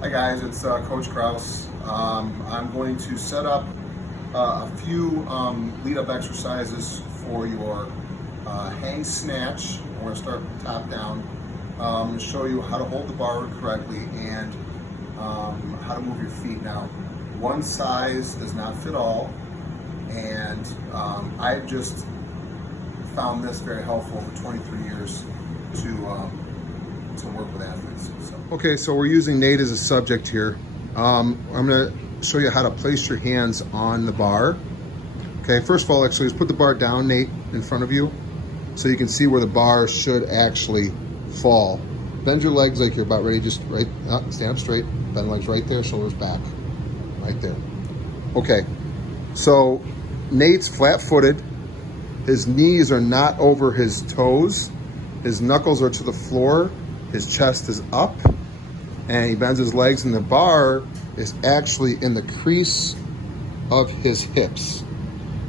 Hi guys, it's Coach Kraus. I'm going to set up a few lead-up exercises for your hang snatch. We're going to start top down and show you how to hold the bar correctly and how to move your feet. Now, one size does not fit all, and I've just found this very helpful for 23 years to work with athletes. Okay, so we're using Nate as a subject here. I'm gonna show you how to place your hands on the bar. Okay, first of all, actually, just put the bar down, Nate, in front of you, so you can see where the bar should actually fall. Bend your legs like you're about ready, just right up, stand up straight, bend legs right there, shoulders back, right there. Okay, so Nate's flat-footed. His knees are not over his toes. His knuckles are to the floor. His chest is up, and he bends his legs, and the bar is actually in the crease of his hips.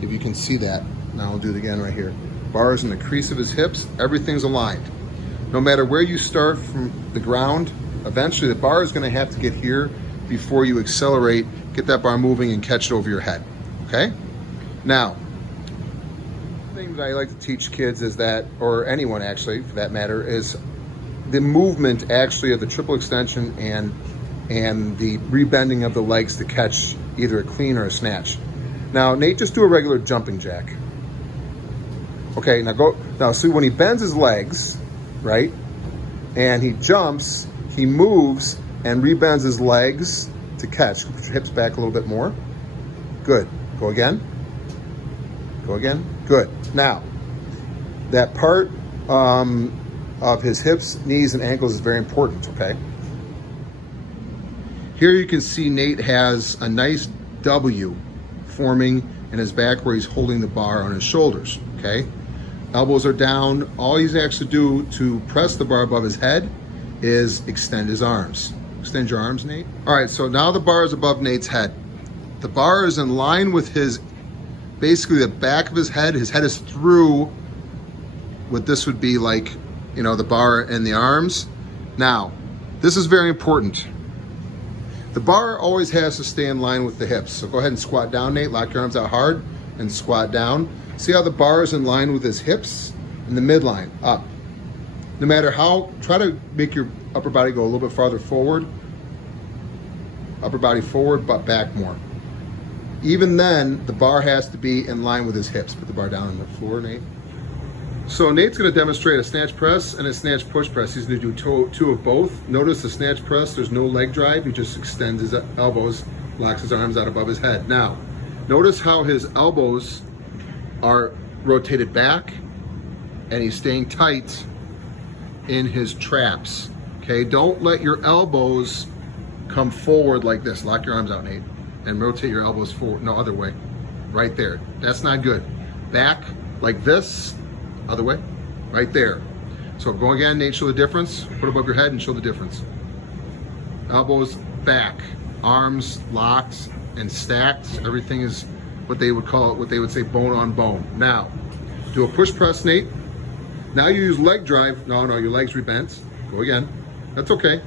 If you can see that. Now I'll do it again right here. Bar is in the crease of his hips. Everything's aligned. No matter where you start from the ground, eventually the bar is going to have to get here before you accelerate, get that bar moving, and catch it over your head. Okay? Now, the thing that I like to teach kids is that, or anyone actually for that matter, is the movement actually of the triple extension and the rebending of the legs to catch either a clean or a snatch. Now, Nate, just do a regular jumping jack. Okay, now go. Now, see, when he bends his legs, right, and he jumps, he moves and rebends his legs to catch. Put your hips back a little bit more. Good. Go again. Go again. Good. Now, that part of his hips, knees, and ankles is very important, okay? Here you can see Nate has a nice W forming in his back where he's holding the bar on his shoulders, okay? Elbows are down. All he's actually do to press the bar above his head is extend his arms. Extend your arms, Nate. All right, so now the bar is above Nate's head. The bar is in line with his, basically the back of his head. His head is through what this would be like, you know, the bar and the arms. Now, this is very important. The bar always has to stay in line with the hips. So go ahead and squat down, Nate. Lock your arms out hard and squat down. See how the bar is in line with his hips and the midline up. No matter how, try to make your upper body go a little bit farther forward. Upper body forward, but back more. Even then, the bar has to be in line with his hips. Put the bar down on the floor, Nate. So Nate's going to demonstrate a snatch press and a snatch push press. He's going to do two of both. Notice the snatch press, there's no leg drive. He just extends his elbows, locks his arms out above his head. Now, notice how his elbows are rotated back and he's staying tight in his traps. Okay, don't let your elbows come forward like this. Lock your arms out, Nate, and rotate your elbows forward. No, other way. Right there. That's not good. Back like this. Other way, right there. So go again, Nate, show the difference. Put it above your head and show the difference. Elbows back, arms locked and stacked. Everything is what they would call it, what they would say bone on bone. Now, do a push press, Nate. Now you use leg drive. No, your legs rebent. Go again. That's okay.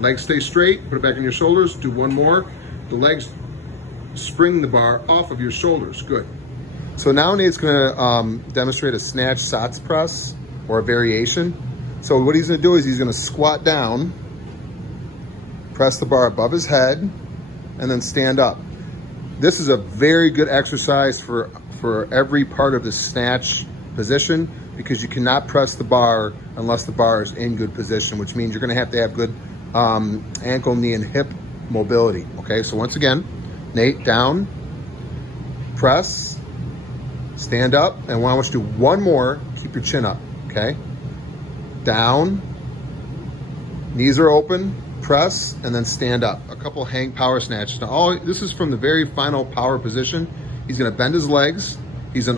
Legs stay straight, put it back on your shoulders. Do one more. The legs spring the bar off of your shoulders. Good. So now Nate's going to demonstrate a snatch Satz press or a variation. So what he's going to do is he's going to squat down, press the bar above his head, and then stand up. This is a very good exercise for every part of the snatch position because you cannot press the bar unless the bar is in good position, which means you're going to have good ankle, knee, and hip mobility. Okay, so once again, Nate, down, press, stand up, and I want you to do one more. Keep your chin up, okay? Down, knees are open, press, and then stand up. A couple hang power snatches. Now, this is from the very final power position. He's gonna bend his legs. He's on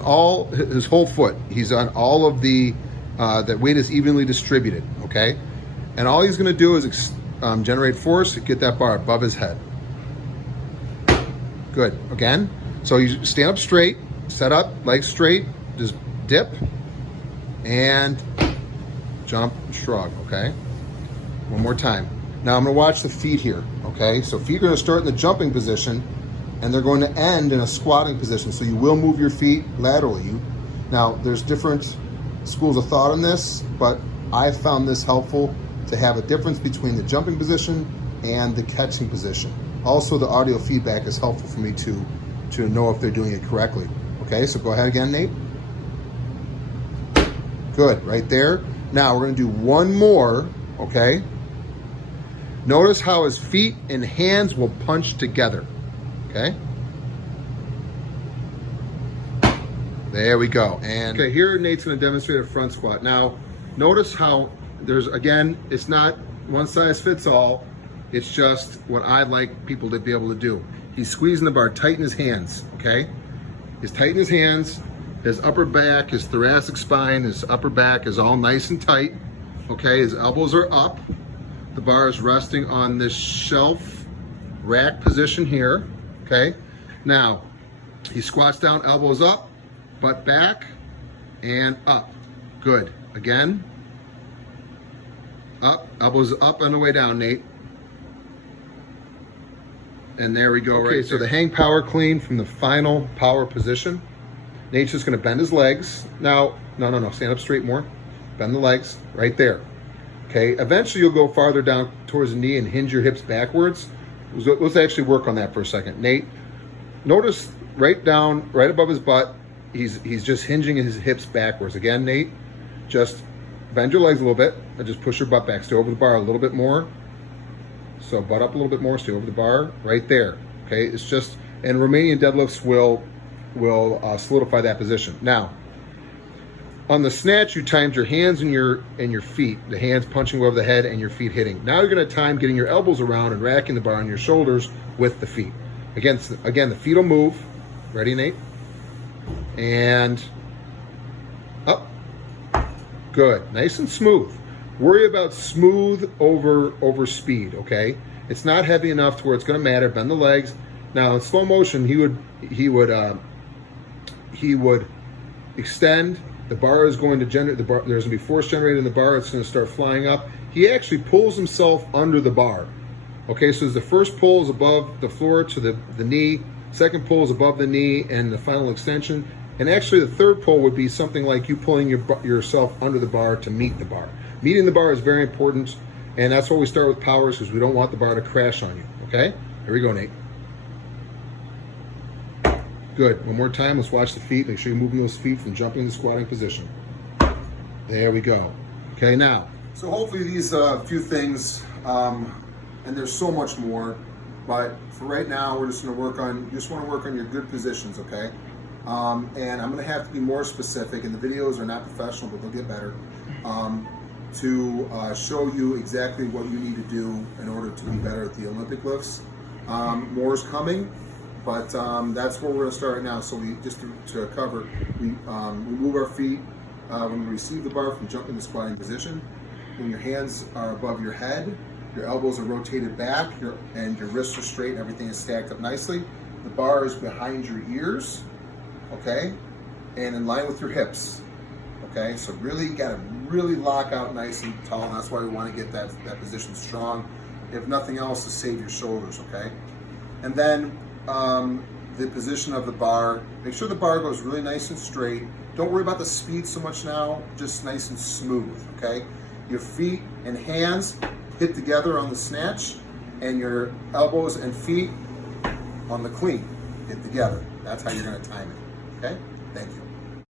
his whole foot. He's on all of that weight is evenly distributed, okay? And all he's gonna do is generate force to get that bar above his head. Good, again. So you stand up straight, set up, legs straight, just dip, and jump, shrug, okay? One more time. Now I'm gonna watch the feet here, okay? So feet are gonna start in the jumping position and they're going to end in a squatting position. So you will move your feet laterally. Now there's different schools of thought on this, but I found this helpful to have a difference between the jumping position and the catching position. Also, the audio feedback is helpful for me to know if they're doing it correctly. Okay, so go ahead again, Nate. Good, right there. Now we're gonna do one more, okay? Notice how his feet and hands will punch together, okay? There we go. And okay, here Nate's gonna demonstrate a front squat. Now, notice how there's, again, it's not one size fits all. It's just what I'd like people to be able to do. He's squeezing the bar tight in his hands, okay? He's tight in his hands. His upper back, his thoracic spine, his upper back is all nice and tight, okay? His elbows are up. The bar is resting on this shelf rack position here, okay? Now, he squats down, elbows up, butt back, and up. Good. Again. Up, elbows up on the way down, Nate. And there we go. Okay, right, so the hang power clean from the final power position. Nate's just gonna bend his legs. Now, no, stand up straight more. Bend the legs, right there. Okay, eventually you'll go farther down towards the knee and hinge your hips backwards. Let's actually work on that for a second. Nate, notice right down, right above his butt, he's just hinging his hips backwards. Again, Nate, just bend your legs a little bit and just push your butt back. Stay over the bar a little bit more. So butt up a little bit more, stay over the bar, right there. Okay, it's just, and Romanian deadlifts will solidify that position. Now, on the snatch, you timed your hands and your feet, the hands punching above the head and your feet hitting. Now you're gonna time getting your elbows around and racking the bar on your shoulders with the feet. Again, the feet will move. Ready, Nate? And up. Good, nice and smooth. Worry about smooth over speed, okay? It's not heavy enough to where it's gonna matter. Bend the legs. Now in slow motion, he would extend. The bar is going to generate, there's gonna be force generated in the bar. It's gonna start flying up. He actually pulls himself under the bar. Okay, so the first pull is above the floor to the knee. Second pull is above the knee and the final extension. And actually the third pull would be something like you pulling yourself under the bar to meet the bar. Meeting the bar is very important, and that's why we start with powers, because we don't want the bar to crash on you, okay? Here we go, Nate. Good, one more time, let's watch the feet. Make sure you're moving those feet from jumping to squatting position. There we go. Okay, now, so hopefully these few things, and there's so much more, but for right now, we're just gonna want to work on your good positions, okay? And I'm gonna have to be more specific, and the videos are not professional, but they'll get better, to show you exactly what you need to do in order to be better at the Olympic lifts. More is coming, but that's where we're gonna start right now. So we just to cover, we move our feet when we receive the bar from jumping to squatting position. When your hands are above your head, your elbows are rotated back, and your wrists are straight, and everything is stacked up nicely. The bar is behind your ears, okay, and in line with your hips. Okay, so really you gotta really lock out nice and tall, and that's why we want to get that position strong. If nothing else, to save your shoulders, okay? And then the position of the bar, make sure the bar goes really nice and straight. Don't worry about the speed so much now, just nice and smooth, okay? Your feet and hands hit together on the snatch, and your elbows and feet on the clean hit together. That's how you're gonna time it, okay? Thank you.